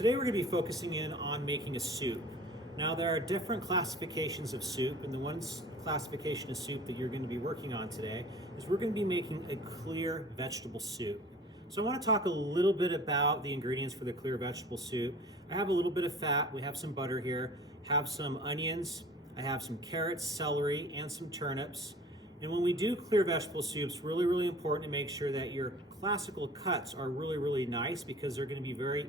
Today we're going to be focusing in on making a soup. Now there are different classifications of soup, and the one classification of soup that you're going to be working on today is we're going to be making a clear vegetable soup. So I want to talk a little bit about the ingredients for the clear vegetable soup. I have a little bit of fat, we have some butter here, have some onions, I have some carrots, celery, and some turnips. And when we do clear vegetable soups, really important to make sure that your classical cuts are really nice, because they're going to be very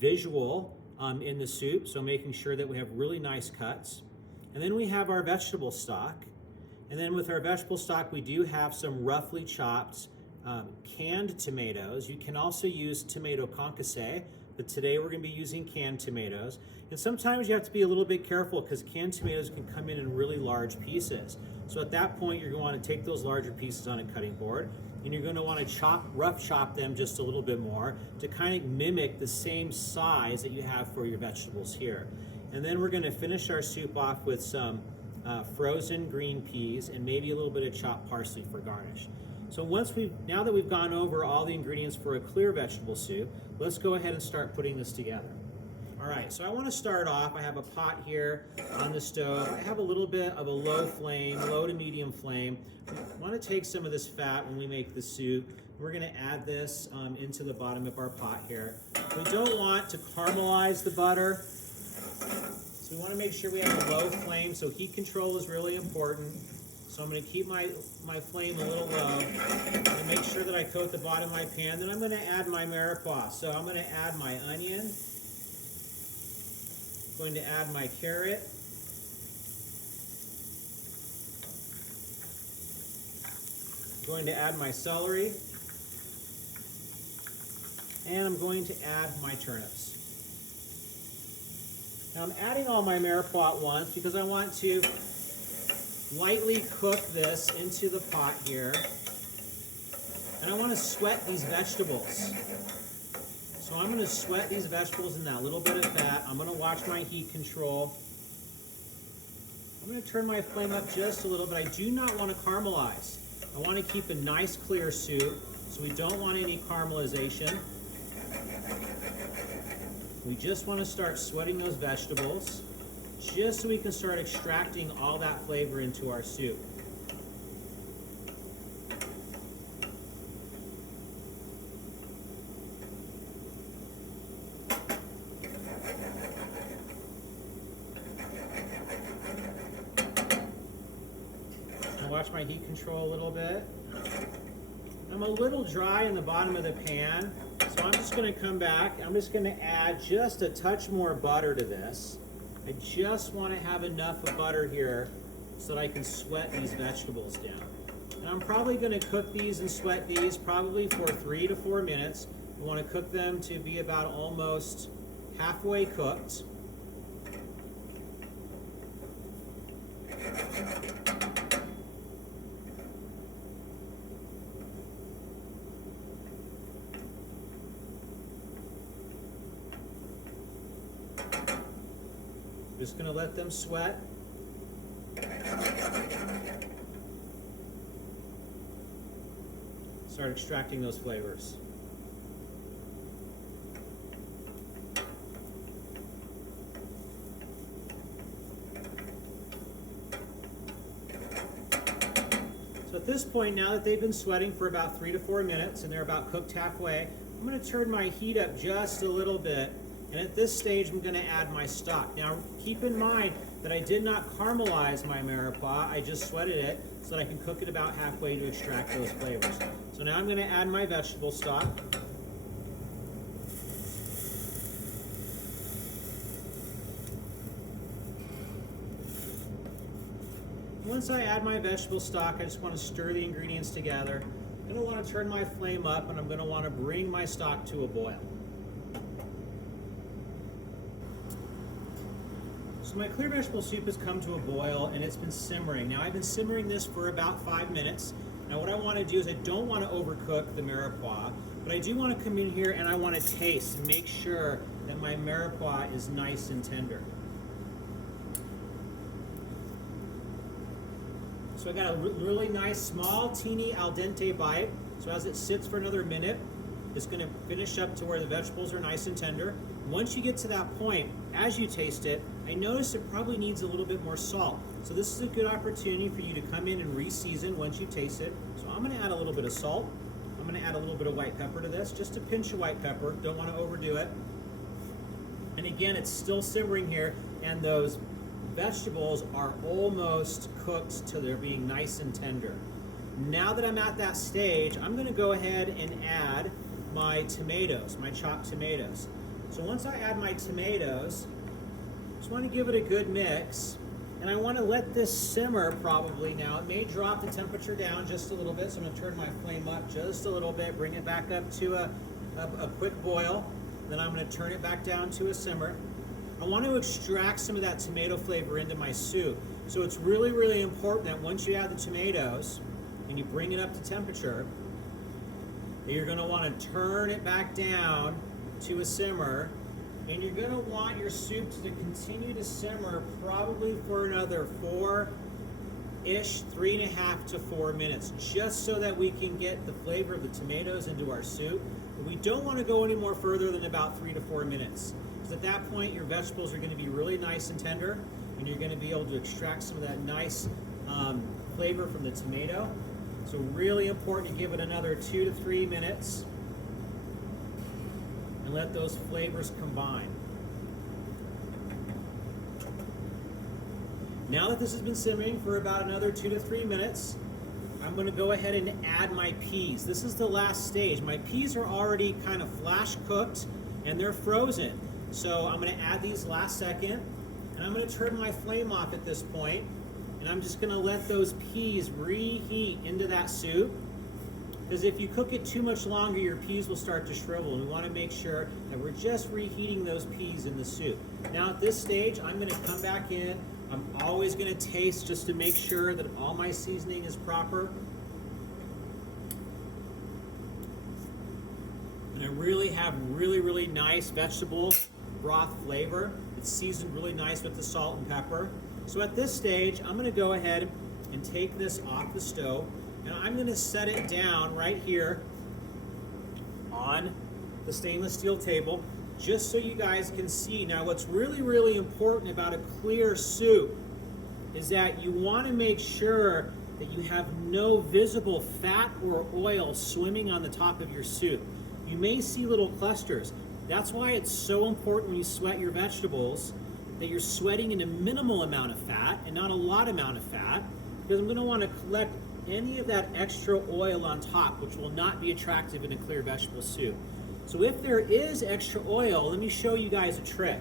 visual in the soup, so making sure that we have really nice cuts. And then we have our vegetable stock. And then with our vegetable stock, we do have some roughly chopped canned tomatoes. You can also use tomato concasse, but today we're going to be using canned tomatoes. And sometimes you have to be a little bit careful because canned tomatoes can come in really large pieces. So at that point, you're going to want to take those larger pieces on a cutting board, and you're going to want to rough chop them just a little bit more to kind of mimic the same size that you have for your vegetables here. And then we're going to finish our soup off with some frozen green peas and maybe a little bit of chopped parsley for garnish. So now that we've gone over all the ingredients for a clear vegetable soup, let's go ahead and start putting this together. All right, so I want to start off. I have a pot here on the stove. I have a little bit of a low to medium flame. We want to take some of this fat when we make the soup. We're going to add this into the bottom of our pot here. We don't want to caramelize the butter, so we want to make sure we have a low flame, so heat control is really important. So I'm going to keep my flame a little low and make sure that I coat the bottom of my pan. Then I'm going to add my mirepoix. So I'm going to add my onion, going to add my carrot, going to add my celery, and I'm going to add my turnips. Now I'm adding all my mirepoix at once because I want to lightly cook this into the pot here, and I want to sweat these vegetables. So I'm going to sweat these vegetables in that little bit of fat. I'm going to watch my heat control. I'm going to turn my flame up just a little bit. I do not want to caramelize. I want to keep a nice clear soup, so we don't want any caramelization. We just want to start sweating those vegetables, just so we can start extracting all that flavor into our soup. Watch my heat control a little bit. I'm a little dry in the bottom of the pan, so I'm just going to come back. I'm just going to add just a touch more butter to this. I just want to have enough of butter here so that I can sweat these vegetables down. And I'm probably going to cook these and sweat these probably for 3 to 4 minutes. I want to cook them to be about almost halfway cooked. Just going to let them sweat. Start extracting those flavors. So at this point, now that they've been sweating for about 3 to 4 minutes and they're about cooked halfway, I'm going to turn my heat up just a little bit. And at this stage, I'm going to add my stock. Now, keep in mind that I did not caramelize my mirepoix. I just sweated it so that I can cook it about halfway to extract those flavors. So now I'm going to add my vegetable stock. Once I add my vegetable stock, I just want to stir the ingredients together. I'm going to want to turn my flame up, and I'm going to want to bring my stock to a boil. So my clear vegetable soup has come to a boil and it's been simmering. Now I've been simmering this for about 5 minutes. Now what I want to do is I don't want to overcook the mirepoix, but I do want to come in here and I want to taste and make sure that my mirepoix is nice and tender. So I got a really nice small teeny al dente bite. So as it sits for another minute, is going to finish up to where the vegetables are nice and tender. Once you get to that point, as you taste it, I notice it probably needs a little bit more salt. So this is a good opportunity for you to come in and re-season once you taste it. So I'm going to add a little bit of salt. I'm going to add a little bit of white pepper to this, just a pinch of white pepper. Don't want to overdo it. And again, it's still simmering here, and those vegetables are almost cooked till they're being nice and tender. Now that I'm at that stage, I'm going to go ahead and add my tomatoes, my chopped tomatoes. So once I add my tomatoes, just want to give it a good mix, and I want to let this simmer probably now. It may drop the temperature down just a little bit, so I'm going to turn my flame up just a little bit, bring it back up to a quick boil. Then I'm going to turn it back down to a simmer. I want to extract some of that tomato flavor into my soup. So it's really, really important that once you add the tomatoes and you bring it up to temperature, that you're going to want to turn it back down to a simmer, and you're going to want your soup to continue to simmer probably for another 3.5 to 4 minutes, just so that we can get the flavor of the tomatoes into our soup. But we don't want to go any more further than about 3 to 4 minutes, because at that point your vegetables are going to be really nice and tender, and you're going to be able to extract some of that nice flavor from the tomato. So really important to give it another 2 to 3 minutes and let those flavors combine. Now that this has been simmering for about another 2 to 3 minutes, I'm going to go ahead and add my peas. This is the last stage. My peas are already kind of flash cooked and they're frozen. So I'm going to add these last second, and I'm going to turn my flame off at this point, and I'm just going to let those peas reheat into that soup. Because if you cook it too much longer, your peas will start to shrivel, and we want to make sure that we're just reheating those peas in the soup. Now at this stage, I'm going to come back in. I'm always going to taste just to make sure that all my seasoning is proper. And I really have really nice vegetable broth flavor. It's seasoned really nice with the salt and pepper. So at this stage, I'm going to go ahead and take this off the stove, and I'm going to set it down right here on the stainless steel table, just so you guys can see. Now what's really important about a clear soup is that you want to make sure that you have no visible fat or oil swimming on the top of your soup. You may see little clusters. That's why it's so important when you sweat your vegetables that you're sweating in a minimal amount of fat and not a lot amount of fat, because I'm going to want to collect any of that extra oil on top, which will not be attractive in a clear vegetable soup. So if there is extra oil, let me show you guys a trick.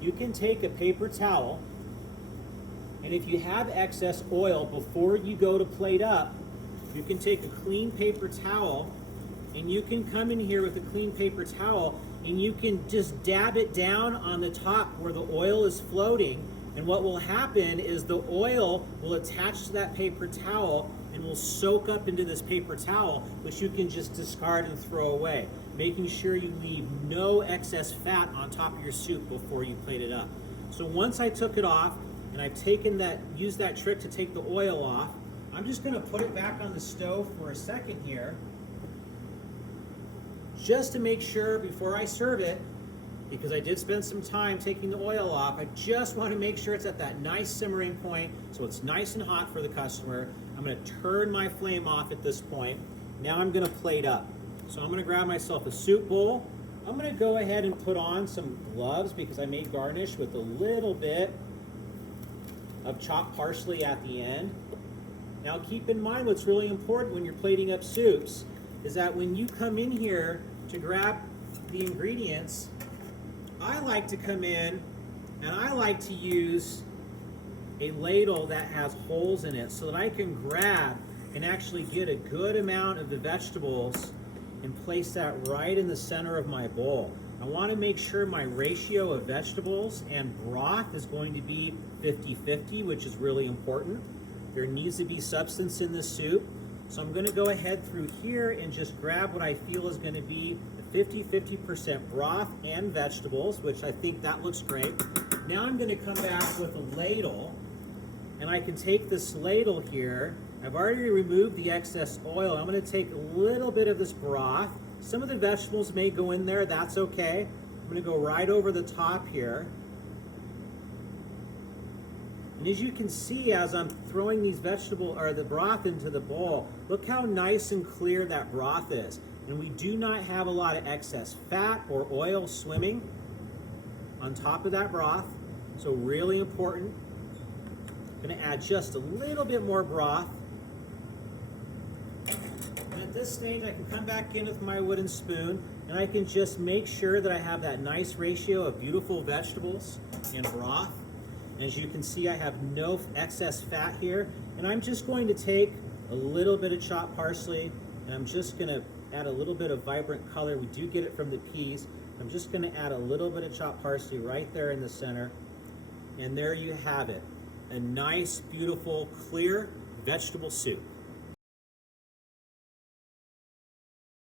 You can take a paper towel, and if you have excess oil before you go to plate up, you can take a clean paper towel, and you can come in here with a clean paper towel, and you can just dab it down on the top where the oil is floating, and what will happen is the oil will attach to that paper towel and will soak up into this paper towel, which you can just discard and throw away, making sure you leave no excess fat on top of your soup before you plate it up. So once I took it off, and I've used that trick to take the oil off, I'm just going to put it back on the stove for a second here, just to make sure before I serve it, because I did spend some time taking the oil off, I just want to make sure it's at that nice simmering point so it's nice and hot for the customer. I'm going to turn my flame off at this point. Now I'm going to plate up. So I'm going to grab myself a soup bowl. I'm going to go ahead and put on some gloves because I may garnish with a little bit of chopped parsley at the end. Now keep in mind what's really important when you're plating up soups is that when you come in here to grab the ingredients, I like to come in and I like to use a ladle that has holes in it so that I can grab and actually get a good amount of the vegetables and place that right in the center of my bowl. I want to make sure my ratio of vegetables and broth is going to be 50-50, which is really important. There needs to be substance in this soup. So I'm going to go ahead through here and just grab what I feel is going to be 50% broth and vegetables, which I think that looks great. Now I'm going to come back with a ladle, and I can take this ladle here I've already removed the excess oil. I'm going to take a little bit of this broth. Some of the vegetables may go in there, that's okay. I'm going to go right over the top here. And as you can see, as I'm throwing these the broth into the bowl, look how nice and clear that broth is. And we do not have a lot of excess fat or oil swimming on top of that broth. So really important. I'm going to add just a little bit more broth. And at this stage, I can come back in with my wooden spoon and I can just make sure that I have that nice ratio of beautiful vegetables and broth. And as you can see, I have no excess fat here. And I'm just going to take a little bit of chopped parsley and I'm just going to add a little bit of vibrant color. We do get it from the peas. I'm just going to add a little bit of chopped parsley right there in the center. And there you have it. A nice, beautiful, clear vegetable soup.